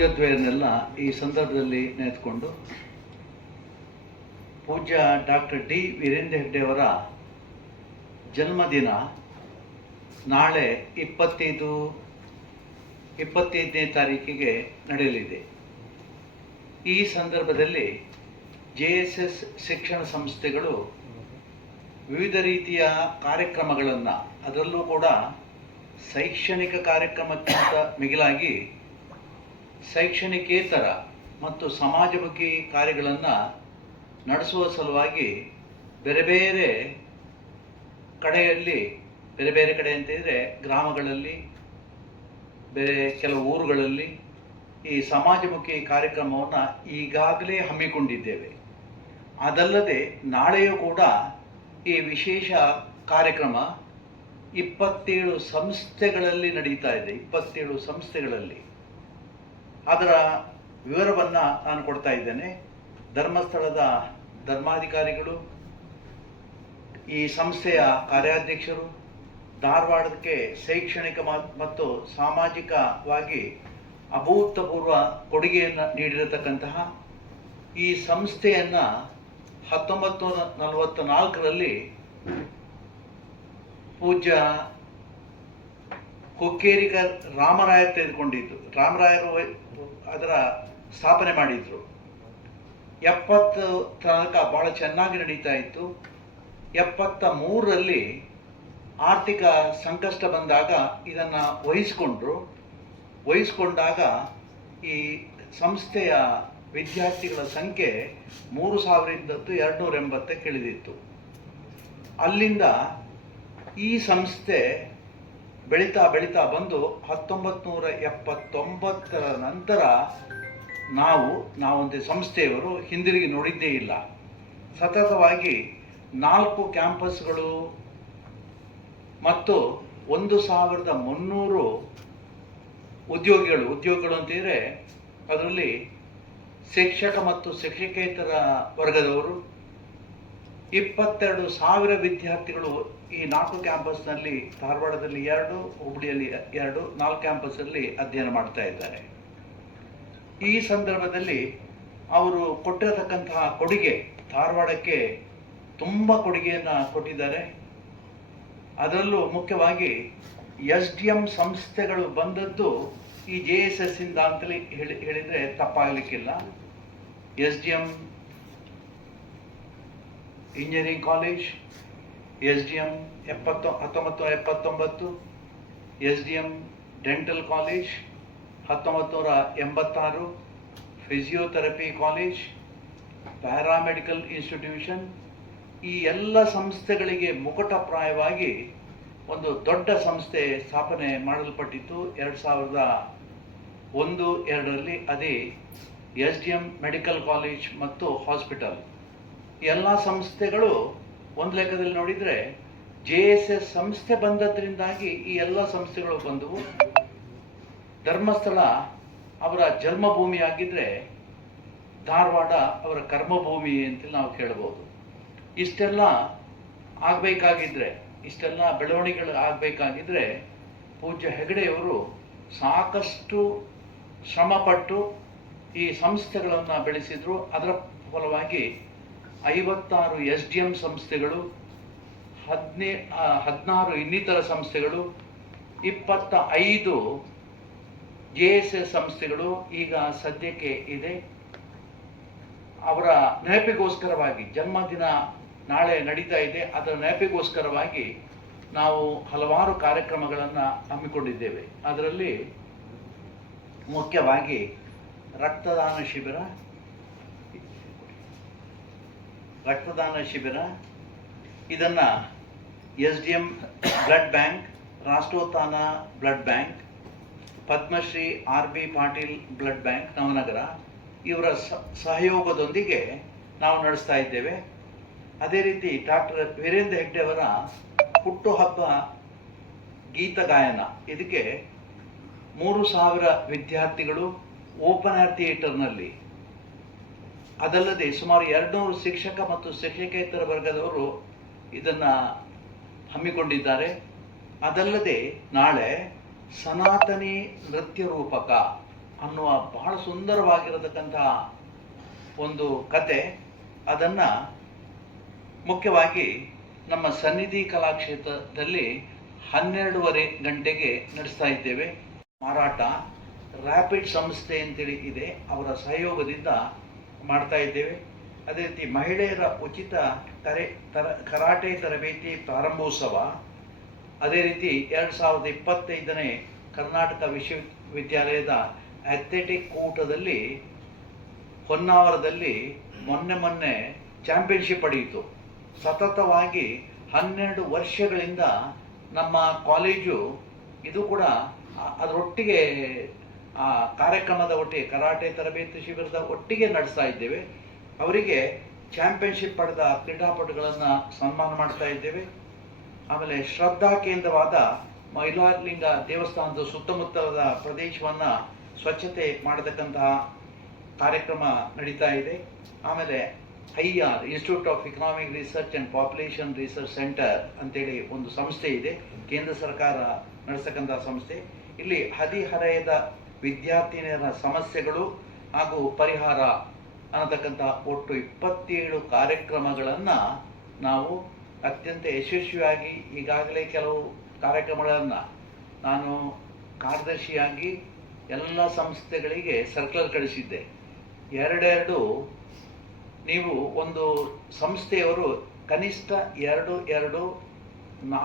ಪೂಜ್ಯದ್ವಯನ್ನೆಲ್ಲ ಈ ಸಂದರ್ಭದಲ್ಲಿ ನೆನೆದುಕೊಂಡು ಪೂಜ್ಯ ಡಾಕ್ಟರ್ ಡಿ ವೀರೇಂದ್ರ ಹೆಗ್ಡೆಯವರ ಜನ್ಮದಿನ ನಾಳೆ ಇಪ್ಪತ್ತೈದು, ಇಪ್ಪತ್ತೈದನೇ ತಾರೀಕಿಗೆ ನಡೆಯಲಿದೆ. ಈ ಸಂದರ್ಭದಲ್ಲಿ ಜೆ ಎಸ್ ಎಸ್ ಶಿಕ್ಷಣ ಸಂಸ್ಥೆಗಳು ವಿವಿಧ ರೀತಿಯ ಕಾರ್ಯಕ್ರಮಗಳನ್ನು, ಅದರಲ್ಲೂ ಕೂಡ ಶೈಕ್ಷಣಿಕ ಕಾರ್ಯಕ್ರಮಕ್ಕಿಂತ ಮಿಗಿಲಾಗಿ ಶೈಕ್ಷಣಿಕೇತರ ಮತ್ತು ಸಮಾಜಮುಖಿ ಕಾರ್ಯಗಳನ್ನು ನಡೆಸುವ ಸಲುವಾಗಿ ಬೇರೆ ಬೇರೆ ಕಡೆಯಲ್ಲಿ, ಬೇರೆ ಬೇರೆ ಕಡೆ ಅಂತಿದ್ರೆ ಗ್ರಾಮಗಳಲ್ಲಿ, ಬೇರೆ ಕೆಲವು ಊರುಗಳಲ್ಲಿ ಈ ಸಮಾಜಮುಖಿ ಕಾರ್ಯಕ್ರಮವನ್ನು ಈಗಾಗಲೇ ಹಮ್ಮಿಕೊಂಡಿದ್ದೇವೆ. ಅದಲ್ಲದೆ ನಾಳೆಯೂ ಕೂಡ ಈ ವಿಶೇಷ ಕಾರ್ಯಕ್ರಮ ಇಪ್ಪತ್ತೇಳು ಸಂಸ್ಥೆಗಳಲ್ಲಿ ನಡೀತಾ ಇದೆ. ಇಪ್ಪತ್ತೇಳು ಸಂಸ್ಥೆಗಳಲ್ಲಿ. ಅದರ ವಿವರವನ್ನು ನಾನು ಕೊಡ್ತಾ ಇದ್ದೇನೆ. ಧರ್ಮಸ್ಥಳದ ಧರ್ಮಾಧಿಕಾರಿಗಳು, ಈ ಸಂಸ್ಥೆಯ ಕಾರ್ಯಾಧ್ಯಕ್ಷರು, ಧಾರವಾಡಕ್ಕೆ ಶೈಕ್ಷಣಿಕ ಮತ್ತು ಸಾಮಾಜಿಕವಾಗಿ ಅಭೂತಪೂರ್ವ ಕೊಡುಗೆಯನ್ನು ನೀಡಿರತಕ್ಕಂತಹ ಈ ಸಂಸ್ಥೆಯನ್ನು ಹತ್ತೊಂಬತ್ತು ನಲವತ್ತ ನಾಲ್ಕರಲ್ಲಿ ಪೂಜ್ಯ ಹುಕ್ಕೇರಿಗ ರಾಮರಾಯ ತೆಗೆದುಕೊಂಡಿದ್ದು. ರಾಮರಾಯರು ಅದರ ಸ್ಥಾಪನೆ ಮಾಡಿದ್ರು. ಎಪ್ಪತ್ತು ತನಕ ಬಹಳ ಚೆನ್ನಾಗಿ ನಡೀತಾ ಇತ್ತು. ಎಪ್ಪತ್ತ ಮೂರರಲ್ಲಿ ಆರ್ಥಿಕ ಸಂಕಷ್ಟ ಬಂದಾಗ ಇದನ್ನು ವಹಿಸಿಕೊಂಡ್ರು. ವಹಿಸಿಕೊಂಡಾಗ ಈ ಸಂಸ್ಥೆಯ ವಿದ್ಯಾರ್ಥಿಗಳ ಸಂಖ್ಯೆ ಮೂರು ಸಾವಿರದತ್ತು ಎರಡುನೂರ ಎಂಬತ್ತಕ್ಕೆ ಇಳಿದಿತ್ತು. ಅಲ್ಲಿಂದ ಈ ಸಂಸ್ಥೆ ಬೆಳೀತಾ ಬೆಳೀತಾ ಬಂದು ಹತ್ತೊಂಬತ್ತು ನೂರ ಎಪ್ಪತ್ತೊಂಬತ್ತರ ನಂತರ ನಾವು, ನಾವೊಂದು ಸಂಸ್ಥೆಯವರು ಹಿಂದಿರುಗಿ ನೋಡಿದ್ದೇ ಇಲ್ಲ. ಸತತವಾಗಿ ನಾಲ್ಕು ಕ್ಯಾಂಪಸ್ಗಳು ಮತ್ತು ಒಂದು ಸಾವಿರದ ಮುನ್ನೂರು ಉದ್ಯೋಗಿಗಳು ಉದ್ಯೋಗಿಗಳು ಅಂತಿದ್ರೆ ಅದರಲ್ಲಿ ಶಿಕ್ಷಕ ಮತ್ತು ಶಿಕ್ಷಕೇತರ ವರ್ಗದವರು, ಇಪ್ಪತ್ತೆರಡು ಸಾವಿರ ವಿದ್ಯಾರ್ಥಿಗಳು ಈ ನಾಲ್ಕು ಕ್ಯಾಂಪಸ್ನಲ್ಲಿ ಧಾರವಾಡದಲ್ಲಿ ಎರಡು ಹುಬ್ಬಳ್ಳಿಯಲ್ಲಿ ಎರಡು, ನಾಲ್ಕು ಕ್ಯಾಂಪಸ್ಸಲ್ಲಿ ಅಧ್ಯಯನ ಮಾಡ್ತಾ ಇದ್ದಾರೆ. ಈ ಸಂದರ್ಭದಲ್ಲಿ ಅವರು ಕೊಟ್ಟಿರತಕ್ಕಂತಹ ಕೊಡುಗೆ ಧಾರವಾಡಕ್ಕೆ ತುಂಬ ಕೊಡುಗೆಯನ್ನು ಕೊಟ್ಟಿದ್ದಾರೆ. ಅದರಲ್ಲೂ ಮುಖ್ಯವಾಗಿ ಎಸ್ ಡಿ ಸಂಸ್ಥೆಗಳು ಬಂದದ್ದು ಈ ಜೆ ಎಸ್ ಎಸ್ ಇಂದ ಅಂತಲೇ ಹೇಳಿ, ಹೇಳಿದರೆ ತಪ್ಪಾಗಲಿಕ್ಕಿಲ್ಲ. S D M engineering college S D M ಎಪ್ಪತ್ತೊ, ಹತ್ತೊಂಬತ್ತು ನೂರ ಎಪ್ಪತ್ತೊಂಬತ್ತು S D M dental college ಹತ್ತೊಂಬತ್ತು ನೂರ ಎಂಬತ್ತಾರು, ಫಿಸಿಯೋಥೆರಪಿ ಕಾಲೇಜ್, ಪ್ಯಾರಾಮೆಡಿಕಲ್ ಇನ್ಸ್ಟಿಟ್ಯೂಷನ್, ಈ ಎಲ್ಲ ಸಂಸ್ಥೆಗಳಿಗೆ ಮುಕುಟಪ್ರಾಯವಾಗಿ ಒಂದು ದೊಡ್ಡ ಸಂಸ್ಥೆ ಸ್ಥಾಪನೆ ಮಾಡಲ್ಪಟ್ಟಿತ್ತು ಎರಡು ಸಾವಿರದ ಒಂದು, ಎರಡರಲ್ಲಿ, ಅದೇ S D M medical college ಮತ್ತು ಹಾಸ್ಪಿಟಲ್. ಎಲ್ಲ ಸಂಸ್ಥೆಗಳು ಒಂದು ಲೆಕ್ಕದಲ್ಲಿ ನೋಡಿದರೆ ಜೆ ಎಸ್ ಎಸ್ ಸಂಸ್ಥೆ ಬಂದದ್ರಿಂದಾಗಿ ಈ ಎಲ್ಲ ಸಂಸ್ಥೆಗಳು ಬಂದವು. ಧರ್ಮಸ್ಥಳ ಅವರ ಜನ್ಮಭೂಮಿ ಆಗಿದ್ರೆ ಧಾರವಾಡ ಅವರ ಕರ್ಮಭೂಮಿ ಅಂತ ನಾವು ಕೇಳಬಹುದು ಇಷ್ಟೆಲ್ಲ ಆಗಬೇಕಾಗಿದ್ರೆ, ಇಷ್ಟೆಲ್ಲ ಬೆಳವಣಿಗೆಗಳು ಆಗಬೇಕಾಗಿದ್ರೆ ಪೂಜ್ಯ ಹೆಗಡೆಯವರು ಸಾಕಷ್ಟು ಶ್ರಮಪಟ್ಟು ಈ ಸಂಸ್ಥೆಗಳನ್ನು ಬೆಳೆಸಿದ್ರು. ಅದರ ಫಲವಾಗಿ ಐವತ್ತಾರು ಎಸ್ ಡಿ ಎಂ ಸಂಸ್ಥೆಗಳು, ಹದಿನೇ ಹದಿನಾರು ಇನ್ನಿತರ ಸಂಸ್ಥೆಗಳು ಇಪ್ಪತ್ತ ಐದು ಜೆ ಎಸ್ ಎಸ್ ಸಂಸ್ಥೆಗಳು ಈಗ ಸದ್ಯಕ್ಕೆ ಇದೆ. ಅವರ ನೆನಪಿಗೋಸ್ಕರವಾಗಿ ಜನ್ಮದಿನ ನಾಳೆ ನಡೀತಾ ಇದೆ. ಅದರ ನೆನಪಿಗೋಸ್ಕರವಾಗಿ ನಾವು ಹಲವಾರು ಕಾರ್ಯಕ್ರಮಗಳನ್ನು ಹಮ್ಮಿಕೊಂಡಿದ್ದೇವೆ. ಅದರಲ್ಲಿ ಮುಖ್ಯವಾಗಿ ರಕ್ತದಾನ ಶಿಬಿರ ರಕ್ತದಾನ ಶಿಬಿರ. ಇದನ್ನು S D M blood bank, Rashtrotthana blood bank, Padmashri R B Patil blood bank, Navanagar, ಇವರ ಸಹಯೋಗದೊಂದಿಗೆ ನಾವು ನಡೆಸ್ತಾ ಇದ್ದೇವೆ. ಅದೇ ರೀತಿ ಡಾಕ್ಟರ್ ವೀರೇಂದ್ರ ಹೆಗ್ಡೆ ಅವರ ಹುಟ್ಟುಹಬ್ಬ ಗೀತ ಗಾಯನ. ಇದಕ್ಕೆ ಮೂರು ಸಾವಿರ ವಿದ್ಯಾರ್ಥಿಗಳು ಓಪನ್ ಏರ್ ಥಿಯೇಟರ್ನಲ್ಲಿ ಅದಲ್ಲದೆ ಸುಮಾರು ಎರಡುನೂರು ಶಿಕ್ಷಕ ಮತ್ತು ಶಿಕ್ಷಕೇತರ ವರ್ಗದವರು ಇದನ್ನು ಹಮ್ಮಿಕೊಂಡಿದ್ದಾರೆ. ಅದಲ್ಲದೆ ನಾಳೆ ಸನಾತನಿ ನೃತ್ಯ ರೂಪಕ ಅನ್ನುವ ಬಹಳ ಸುಂದರವಾಗಿರತಕ್ಕಂತಹ ಒಂದು ಕತೆ, ಅದನ್ನು ಮುಖ್ಯವಾಗಿ ನಮ್ಮ ಸನ್ನಿಧಿ ಕಲಾಕ್ಷೇತ್ರದಲ್ಲಿ ಹನ್ನೆರಡೂವರೆ ಗಂಟೆಗೆ ನಡೆಸ್ತಾ ಇದ್ದೇವೆ. ಮಾರಾಟ ರ್ಯಾಪಿಡ್ ಸಂಸ್ಥೆ ಅಂತೇಳಿ ಇದೆ, ಅವರ ಸಹಯೋಗದಿಂದ ಮಾಡ್ತಾ ಇದ್ದೇವೆ. ಅದೇ ರೀತಿ ಮಹಿಳೆಯರ ಉಚಿತ ಕರೆ ತರ, ಕರಾಟೆ ತರಬೇತಿ ಪ್ರಾರಂಭೋತ್ಸವ. ಅದೇ ರೀತಿ ಎರಡು ಸಾವಿರದ ಇಪ್ಪತ್ತೈದನೇ ಕರ್ನಾಟಕ ವಿಶ್ವವಿದ್ಯಾಲಯದ ಅಥ್ಲೆಟಿಕ್ ಕೂಟದಲ್ಲಿ ಹೊನ್ನಾವರದಲ್ಲಿ ಮೊನ್ನೆ ಮೊನ್ನೆ ಚಾಂಪಿಯನ್ಶಿಪ್ ಪಡೆಯಿತು. ಸತತವಾಗಿ ಹನ್ನೆರಡು ವರ್ಷಗಳಿಂದ ನಮ್ಮ ಕಾಲೇಜು ಇದು ಕೂಡ ಅದರೊಟ್ಟಿಗೆ ಆ ಕಾರ್ಯಕ್ರಮದ ಒಟ್ಟಿಗೆ, ಕರಾಟೆ ತರಬೇತಿ ಶಿಬಿರದ ಒಟ್ಟಿಗೆ ನಡೆಸ್ತಾ ಇದ್ದೇವೆ. ಅವರಿಗೆ ಚಾಂಪಿಯನ್ಶಿಪ್ ಪಡೆದ ಕ್ರೀಡಾಪಟುಗಳನ್ನು ಸನ್ಮಾನ ಮಾಡ್ತಾ ಇದ್ದೇವೆ. ಆಮೇಲೆ ಶ್ರದ್ಧಾ ಕೇಂದ್ರವಾದ ಮೈಲಾರಲಿಂಗ ದೇವಸ್ಥಾನದ ಸುತ್ತಮುತ್ತಲದ ಪ್ರದೇಶವನ್ನು ಸ್ವಚ್ಛತೆ ಮಾಡತಕ್ಕಂತಹ ಕಾರ್ಯಕ್ರಮ ನಡೀತಾ ಇದೆ. ಆಮೇಲೆ I institute of economic research and population research centre ಅಂತೇಳಿ ಒಂದು ಸಂಸ್ಥೆ ಇದೆ. ಕೇಂದ್ರ ಸರ್ಕಾರ ನಡೆಸತಕ್ಕಂತಹ ಸಂಸ್ಥೆ. ಇಲ್ಲಿ ಹದಿಹರೆಯದ ವಿದ್ಯಾರ್ಥಿನಿಯರ ಸಮಸ್ಯೆಗಳು ಹಾಗೂ ಪರಿಹಾರ ಅನ್ನತಕ್ಕಂಥ ಒಟ್ಟು ಇಪ್ಪತ್ತೇಳು ಕಾರ್ಯಕ್ರಮಗಳನ್ನು ನಾವು ಅತ್ಯಂತ ಯಶಸ್ವಿಯಾಗಿ ಈಗಾಗಲೇ ಕೆಲವು ಕಾರ್ಯಕ್ರಮಗಳನ್ನು ನಾನು ಕಾರ್ಯದರ್ಶಿಯಾಗಿ ಎಲ್ಲ ಸಂಸ್ಥೆಗಳಿಗೆ ಸರ್ಕಲ್ ಕಳಿಸಿದ್ದೆ. ಎರಡೆರಡು ನೀವು ಒಂದು ಸಂಸ್ಥೆಯವರು ಕನಿಷ್ಠ ಎರಡು ಎರಡು ನಾ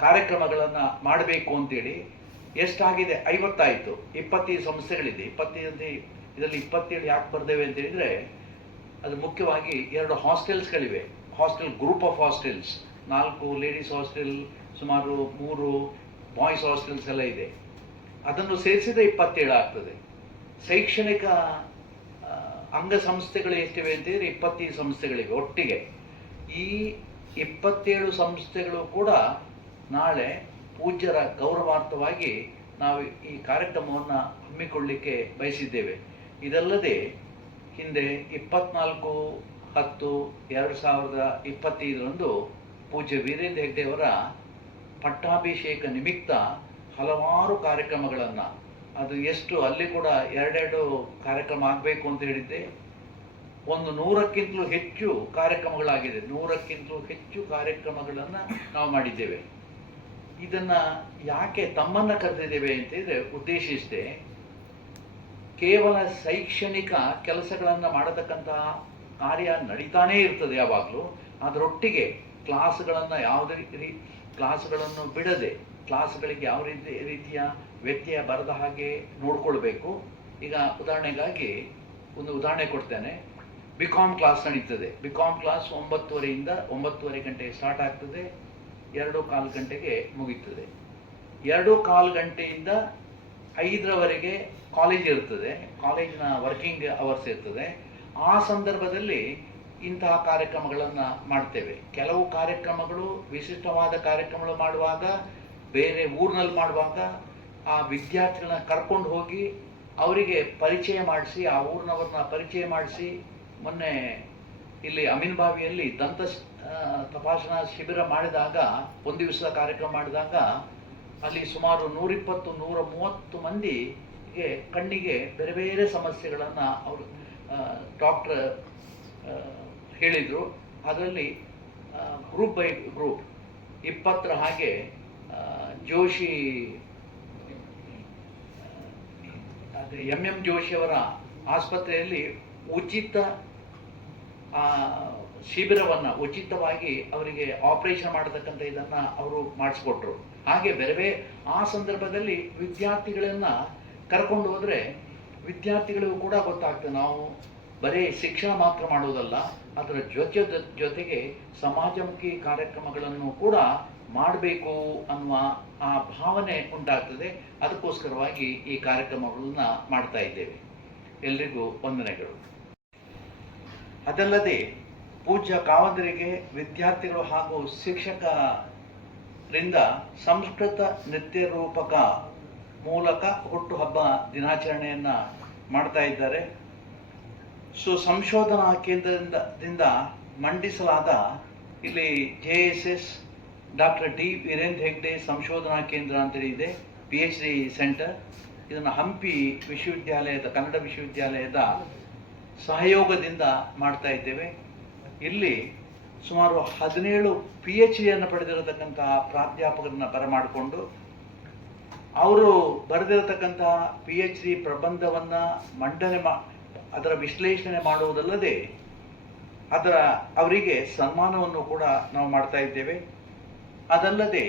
ಕಾರ್ಯಕ್ರಮಗಳನ್ನು ಮಾಡಬೇಕು ಅಂತೇಳಿ ಎಷ್ಟಾಗಿದೆ? ಐವತ್ತಾಯಿತು. ಇಪ್ಪತ್ತೈದು ಸಂಸ್ಥೆಗಳಿದೆ ಇಪ್ಪತ್ತೈದು, ಇದರಲ್ಲಿ ಇಪ್ಪತ್ತೇಳು ಯಾಕೆ ಬರ್ದೇವೆ ಅಂತ ಹೇಳಿದ್ರೆ, ಅದು ಮುಖ್ಯವಾಗಿ ಎರಡು ಹಾಸ್ಟೆಲ್ಸ್ಗಳಿವೆ. Hostel, group of hostels. ನಾಲ್ಕು ಲೇಡೀಸ್ ಹಾಸ್ಟೆಲ್, ಸುಮಾರು ಮೂರು ಬಾಯ್ಸ್ ಹಾಸ್ಟೆಲ್ಸ್ ಎಲ್ಲ ಇದೆ. ಅದನ್ನು ಸೇರಿಸಿದ್ರೆ ಇಪ್ಪತ್ತೇಳು ಆಗ್ತದೆ. ಶೈಕ್ಷಣಿಕ ಅಂಗ ಅಂಗಸಂಸ್ಥೆಗಳು ಎಷ್ಟಿವೆ ಅಂತ ಹೇಳಿದ್ರೆ ಇಪ್ಪತ್ತೈದು ಸಂಸ್ಥೆಗಳಿವೆ ಒಟ್ಟಿಗೆ. ಈ ಇಪ್ಪತ್ತೇಳು ಸಂಸ್ಥೆಗಳು ಕೂಡ ನಾಳೆ ಪೂಜ್ಯರ ಗೌರವಾರ್ಥವಾಗಿ ನಾವು ಈ ಕಾರ್ಯಕ್ರಮವನ್ನು ಹಮ್ಮಿಕೊಳ್ಳಿಕ್ಕೆ ಬಯಸಿದ್ದೇವೆ. ಇದಲ್ಲದೆ ಹಿಂದೆ ಇಪ್ಪತ್ನಾಲ್ಕು ಹತ್ತು ಎರಡು ಸಾವಿರದ ಇಪ್ಪತ್ತೈದರಂದು ಪೂಜ್ಯ ವೀರೇಂದ್ರ ಹೆಗ್ಡೆಯವರ ಪಟ್ಟಾಭಿಷೇಕ ನಿಮಿತ್ತ ಹಲವಾರು ಕಾರ್ಯಕ್ರಮಗಳನ್ನು, ಅದು ಎಷ್ಟು ಅಲ್ಲಿ ಕೂಡ ಎರಡೆರಡು ಕಾರ್ಯಕ್ರಮ ಆಗಬೇಕು ಅಂತ ಹೇಳಿದ್ದೆ. ಒಂದು ನೂರಕ್ಕಿಂತಲೂ ಹೆಚ್ಚು ಕಾರ್ಯಕ್ರಮಗಳಾಗಿದೆ. ನೂರಕ್ಕಿಂತಲೂ ಹೆಚ್ಚು ಕಾರ್ಯಕ್ರಮಗಳನ್ನು ನಾವು ಮಾಡಿದ್ದೇವೆ. ಇದನ್ನ ಯಾಕೆ ತಮ್ಮನ್ನ ಕರೆದಿದ್ದೇವೆ ಅಂತ ಹೇಳಿದ್ರೆ ಉದ್ದೇಶ ಕೇವಲ ಶೈಕ್ಷಣಿಕ ಕೆಲಸಗಳನ್ನು ಮಾಡತಕ್ಕಂತಹ ಕಾರ್ಯ ನಡೀತಾನೇ ಇರ್ತದೆ ಯಾವಾಗಲೂ. ಅದರೊಟ್ಟಿಗೆ ಕ್ಲಾಸ್ಗಳನ್ನು ಯಾವುದೇ ರೀ, ಕ್ಲಾಸ್ಗಳನ್ನು ಬಿಡದೆ ಕ್ಲಾಸ್ಗಳಿಗೆ ಯಾವ ರೀತಿ, ರೀತಿಯ ವ್ಯತ್ಯಯ ಬರದ ಹಾಗೆ ನೋಡ್ಕೊಳ್ಬೇಕು. ಈಗ ಉದಾಹರಣೆಗಾಗಿ ಒಂದು ಉದಾಹರಣೆ ಕೊಡ್ತೇನೆ. ಬಿ ಕ್ಲಾಸ್ ನಡೀತದೆ. ಬಿ ಕಾಮ್ ಕ್ಲಾಸ್ ಒಂಬತ್ತುವರೆಯಿಂದ ಒಂಬತ್ತುವರೆ ಗಂಟೆಗೆ ಸ್ಟಾರ್ಟ್ ಆಗ್ತದೆ. ಎರಡು ಕಾಲು ಗಂಟೆಗೆ ಮುಗೀತದೆ. ಎರಡು ಕಾಲು ಗಂಟೆಯಿಂದ ಐದರವರೆಗೆ ಕಾಲೇಜ್ ಇರ್ತದೆ. ಕಾಲೇಜಿನ ವರ್ಕಿಂಗ್ ಅವರ್ಸ್ ಇರ್ತದೆ. ಆ ಸಂದರ್ಭದಲ್ಲಿ ಇಂತಹ ಕಾರ್ಯಕ್ರಮಗಳನ್ನು ಮಾಡ್ತೇವೆ. ಕೆಲವು ಕಾರ್ಯಕ್ರಮಗಳು ವಿಶಿಷ್ಟವಾದ ಕಾರ್ಯಕ್ರಮಗಳು ಮಾಡುವಾಗ, ಬೇರೆ ಊರಿನಲ್ಲಿ ಮಾಡುವಾಗ ಆ ವಿದ್ಯಾರ್ಥಿಗಳನ್ನ ಕರ್ಕೊಂಡು ಹೋಗಿ ಅವರಿಗೆ ಪರಿಚಯ ಮಾಡಿಸಿ, ಆ ಊರಿನವ್ರನ್ನ ಪರಿಚಯ ಮಾಡಿಸಿ ಮೊನ್ನೆ ಇಲ್ಲಿ ಅಮೀನ್ಬಾವಿಯಲ್ಲಿ ದಂತ ಸ್- ತಪಾಸಣಾ ಶಿಬಿರ ಮಾಡಿದಾಗ, ಒಂದು ದಿವಸದ ಕಾರ್ಯಕ್ರಮ ಮಾಡಿದಾಗ, ಅಲ್ಲಿ ಸುಮಾರು ನೂರಿಪ್ಪತ್ತು ನೂರ ಮೂವತ್ತು ಮಂದಿಗೆ ಕಣ್ಣಿಗೆ ಬೇರೆ ಬೇರೆ ಸಮಸ್ಯೆಗಳನ್ನು ಅವರು ಡಾಕ್ಟರ್ ಹೇಳಿದರು. ಅದರಲ್ಲಿ ಗ್ರೂಪ್ ಬೈ ಗ್ರೂಪ್ ಇಪ್ಪತ್ತರ ಹಾಗೆ ಜೋಶಿ ಎಂ ಎಂ ಜೋಶಿಯವರ ಆಸ್ಪತ್ರೆಯಲ್ಲಿ ಉಚಿತ ಆ, ಶಿಬಿರವನ್ನು ಉಚಿತವಾಗಿ ಅವರಿಗೆ ಆಪರೇಷನ್ ಮಾಡತಕ್ಕಂಥ ಇದನ್ನ ಅವರು ಮಾಡಿಸ್ಕೊಟ್ರು. ಹಾಗೆ ಬೇರೆ ಆ ಸಂದರ್ಭದಲ್ಲಿ ವಿದ್ಯಾರ್ಥಿಗಳನ್ನ ಕರ್ಕೊಂಡು ಹೋದ್ರೆ ವಿದ್ಯಾರ್ಥಿಗಳಿಗೂ ಕೂಡ ಗೊತ್ತಾಗ್ತದೆ. ನಾವು ಬರೀ ಶಿಕ್ಷಣ ಮಾತ್ರ ಮಾಡುವುದಲ್ಲ ಅದರ ಜೊತೆ ಜೊತೆಗೆ ಸಮಾಜಮುಖಿ ಕಾರ್ಯಕ್ರಮಗಳನ್ನು ಕೂಡ ಮಾಡಬೇಕು ಅನ್ನುವ ಆ ಭಾವನೆ ಉಂಟಾಗ್ತದೆ. ಅದಕ್ಕೋಸ್ಕರವಾಗಿ ಈ ಕಾರ್ಯಕ್ರಮಗಳನ್ನ ಮಾಡ್ತಾ ಇದ್ದೇವೆ. ಎಲ್ರಿಗೂ ವಂದನೆಗಳು. ಅದಲ್ಲದೆ ಪೂಜ್ಯ ಕಾವಂದರಿಗೆ ವಿದ್ಯಾರ್ಥಿಗಳು ಹಾಗೂ ಶಿಕ್ಷಕರಿಂದ ಸಂಸ್ಕೃತ ನೃತ್ಯ ರೂಪಕ ಮೂಲಕ ಹುಟ್ಟುಹಬ್ಬ ದಿನಾಚರಣೆಯನ್ನ ಮಾಡ್ತಾ ಇದ್ದಾರೆ. ಸೊ, ಸಂಶೋಧನಾ ಕೇಂದ್ರದಿಂದ ದಿಂದ ಮಂಡಿಸಲಾದ ಇಲ್ಲಿ J S S doctor D Veerendra Hegde ಸಂಶೋಧನಾ ಕೇಂದ್ರ ಅಂತೇಳಿ ಇದೆ ಪಿ ಎಚ್ ಡಿ ಸೆಂಟರ್ ಇದನ್ನು ಹಂಪಿ ವಿಶ್ವವಿದ್ಯಾಲಯದ, ಕನ್ನಡ ವಿಶ್ವವಿದ್ಯಾಲಯದ ಸಹಯೋಗದಿಂದ ಮಾಡ್ತಾ ಇದ್ದೇವೆ. ಇಲ್ಲಿ ಸುಮಾರು ಹದಿನೇಳು ಪಿ ಎಚ್ ಡಿಯನ್ನು ಪಡೆದಿರತಕ್ಕಂತಹ ಪ್ರಾಧ್ಯಾಪಕರನ್ನ ಬರಮಾಡಿಕೊಂಡು, ಅವರು ಬರೆದಿರತಕ್ಕಂತಹ ಪಿ ಎಚ್ ಡಿ ಪ್ರಬಂಧವನ್ನು ಮಂಡನೆ ಮಾ, ಅದರ ವಿಶ್ಲೇಷಣೆ ಮಾಡುವುದಲ್ಲದೆ ಅದರ ಅವರಿಗೆ ಸನ್ಮಾನವನ್ನು ಕೂಡ ನಾವು ಮಾಡ್ತಾ ಇದ್ದೇವೆ. ಅದಲ್ಲದೆ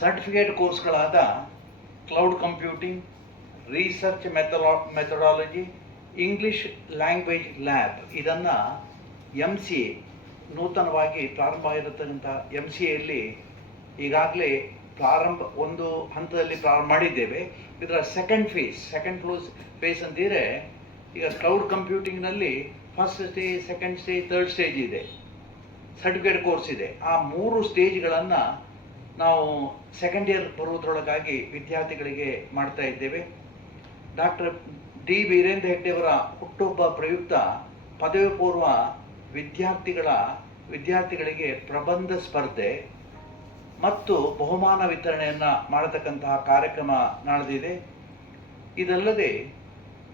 ಸರ್ಟಿಫಿಕೇಟ್ ಕೋರ್ಸ್ಗಳಾದ cloud computing, research method, methodology English language lab ಇದನ್ನು ಎಂ ಸಿ ಎ ನೂತನವಾಗಿ ಪ್ರಾರಂಭ ಆಗಿರತಕ್ಕಂಥ ಎಂ ಸಿ ಎಲ್ಲಿ ಈಗಾಗಲೇ ಪ್ರಾರಂಭ, ಒಂದು ಹಂತದಲ್ಲಿ ಪ್ರಾರಂಭ ಮಾಡಿದ್ದೇವೆ. ಇದರ second phase second flows phase ಅಂತಿದ್ರೆ ಈಗ cloud ಕಂಪ್ಯೂಟಿಂಗ್ನಲ್ಲಿ first stage second stage third stage ಇದೆ. ಸರ್ಟಿಫಿಕೇಟ್ ಕೋರ್ಸ್ ಇದೆ. ಆ ಮೂರು ಸ್ಟೇಜ್ಗಳನ್ನು ನಾವು ಸೆಕೆಂಡ್ ಇಯರ್ ಬರುವುದರೊಳಗಾಗಿ ವಿದ್ಯಾರ್ಥಿಗಳಿಗೆ ಮಾಡ್ತಾ ಇದ್ದೇವೆ. ಡಾಕ್ಟರ್ ಡಿ ವೀರೇಂದ್ರ ಹೆಗ್ಡೆಯವರ ಹುಟ್ಟುಹಬ್ಬ ಪ್ರಯುಕ್ತ ಪದವಿ ಪೂರ್ವ ವಿದ್ಯಾರ್ಥಿಗಳ, ವಿದ್ಯಾರ್ಥಿಗಳಿಗೆ ಪ್ರಬಂಧ ಸ್ಪರ್ಧೆ ಮತ್ತು ಬಹುಮಾನ ವಿತರಣೆಯನ್ನು ಮಾಡತಕ್ಕಂತಹ ಕಾರ್ಯಕ್ರಮ ನಡೆದಿದೆ ಇದಲ್ಲದೆ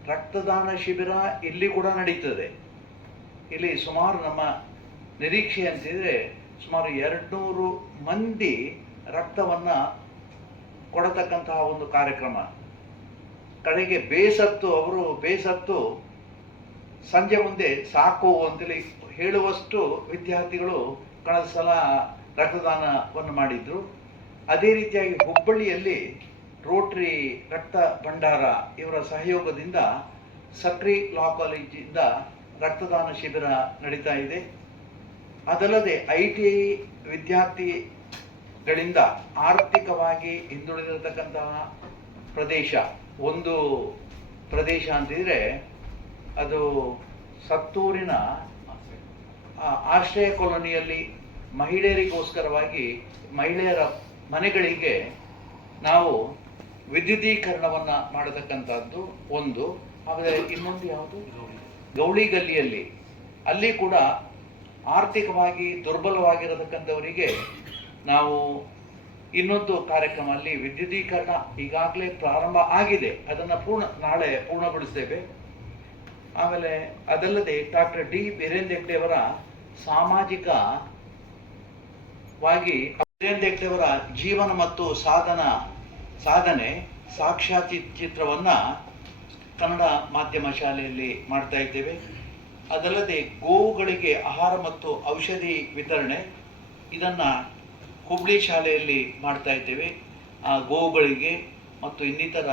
ರಕ್ತದಾನ ಶಿಬಿರ ಇಲ್ಲಿ ಕೂಡ ನಡೀತದೆ. ಇಲ್ಲಿ ಸುಮಾರು ನಮ್ಮ ನಿರೀಕ್ಷೆ ಅಂತಿದ್ರೆ ಸುಮಾರು ಎರಡ್ನೂರು ಮಂದಿ ರಕ್ತವನ್ನು ಕೊಡತಕ್ಕಂತಹ ಒಂದು ಕಾರ್ಯಕ್ರಮ. ಕಡೆಗೆ ಬೇಸತ್ತು, ಅವರು ಬೇಸತ್ತು, ಸಂಜೆ ಮುಂದೆ ಸಾಕು ಅಂತೇಳಿ ಹೇಳುವಷ್ಟು ವಿದ್ಯಾರ್ಥಿಗಳು ಕಳೆದ ಸಲ ರಕ್ತದಾನವನ್ನು ಮಾಡಿದ್ರು. ಅದೇ ರೀತಿಯಾಗಿ ಹುಬ್ಬಳ್ಳಿಯಲ್ಲಿ ರೋಟ್ರಿ ರಕ್ತ ಭಂಡಾರ ಇವರ ಸಹಯೋಗದಿಂದ ಸಕ್ರಿ ಲಾ ಕಾಲೇಜಿಂದ ರಕ್ತದಾನ ಶಿಬಿರ ನಡೀತಾ ಇದೆ. ಅದಲ್ಲದೆ ಐ ಟಿ ಐ ವಿದ್ಯಾರ್ಥಿಗಳಿಂದ ಆರ್ಥಿಕವಾಗಿ ಹಿಂದುಳಿದಿರತಕ್ಕಂತಹ ಪ್ರದೇಶ ಒಂದು ಪ್ರದೇಶ ಅಂತಿದ್ರೆ ಅದು ಸತ್ತೂರಿನ ಆಶ್ರಯ ಕಾಲೋನಿಯಲ್ಲಿ ಮಹಿಳೆಯರಿಗೋಸ್ಕರವಾಗಿ ಮಹಿಳೆಯರ ಮನೆಗಳಿಗೆ ನಾವು ವಿದ್ಯುದೀಕರಣವನ್ನು ಮಾಡತಕ್ಕಂಥದ್ದು ಒಂದು. ಆದರೆ ಇನ್ನೊಂದು ಯಾವುದು? ಗೌಳಿ ಗಲ್ಲಿಯಲ್ಲಿ ಅಲ್ಲಿ ಕೂಡ ಆರ್ಥಿಕವಾಗಿ ದುರ್ಬಲವಾಗಿರತಕ್ಕಂಥವರಿಗೆ ನಾವು ಇನ್ನೊಂದು ಕಾರ್ಯಕ್ರಮ ಅಲ್ಲಿ ವಿದ್ಯುದೀಕರಣ ಈಗಾಗಲೇ ಪ್ರಾರಂಭ ಆಗಿದೆ. ಅದನ್ನು ಪೂರ್ಣ, ನಾಳೆ ಪೂರ್ಣಗೊಳಿಸ್ತೇವೆ. ಆಮೇಲೆ ಅದಲ್ಲದೆ ಡಾಕ್ಟರ್ ಡಿ ವೀರೇಂದ್ರ ಅವರ ಸಾಮಾಜಿಕವಾಗಿ ವೀರೇಂದ್ರ ಅವರ ಜೀವನ ಮತ್ತು ಸಾಧನ, ಸಾಧನೆ ಸಾಕ್ಷಾತ್ ಚಿತ್ರವನ್ನ ಕನ್ನಡ ಮಾಧ್ಯಮ ಶಾಲೆಯಲ್ಲಿ ಮಾಡ್ತಾ ಇದ್ದೇವೆ. ಅದಲ್ಲದೆ ಗೋವುಗಳಿಗೆ ಆಹಾರ ಮತ್ತು ಔಷಧಿ ವಿತರಣೆ ಇದನ್ನ ಹುಬ್ಳಿ ಶಾಲೆಯಲ್ಲಿ ಮಾಡ್ತಾ ಇದ್ದೇವೆ. ಆ ಗೋವುಗಳಿಗೆ ಮತ್ತು ಇನ್ನಿತರ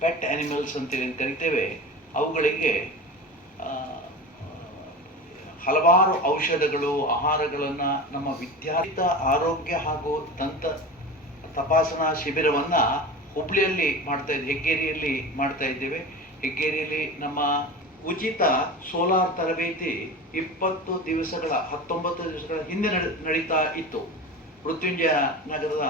ಪೆಟ್ ಆ್ಯನಿಮಲ್ಸ್ ಅಂತೇಳಿ ಕರಿತೇವೆ. ಅವುಗಳಿಗೆ ಹಲವಾರು ಔಷಧಗಳು, ಆಹಾರಗಳನ್ನು ನಮ್ಮ ವಿದ್ಯಾರ್ಥಿತ ಆರೋಗ್ಯ ಹಾಗೂ ದಂತ ತಪಾಸಣಾ ಶಿಬಿರವನ್ನು ಹುಬ್ಳಿಯಲ್ಲಿ ಮಾಡ್ತಾ ಇದ್ದೇವೆ ಹೆಗ್ಗೇರಿಯಲ್ಲಿ ಮಾಡ್ತಾ ಇದ್ದೇವೆ. ಹೆಗ್ಗೇರಿಯಲ್ಲಿ ನಮ್ಮ ಉಚಿತ ಸೋಲಾರ್ ತರಬೇತಿ ಇಪ್ಪತ್ತು ದಿವಸಗಳ, ಹತ್ತೊಂಬತ್ತು ದಿವಸಗಳ ಹಿಂದೆ ನಡೆ- ನಡೀತಾ ಇತ್ತು. ಮೃತ್ಯುಂಜಯ ನಗರದ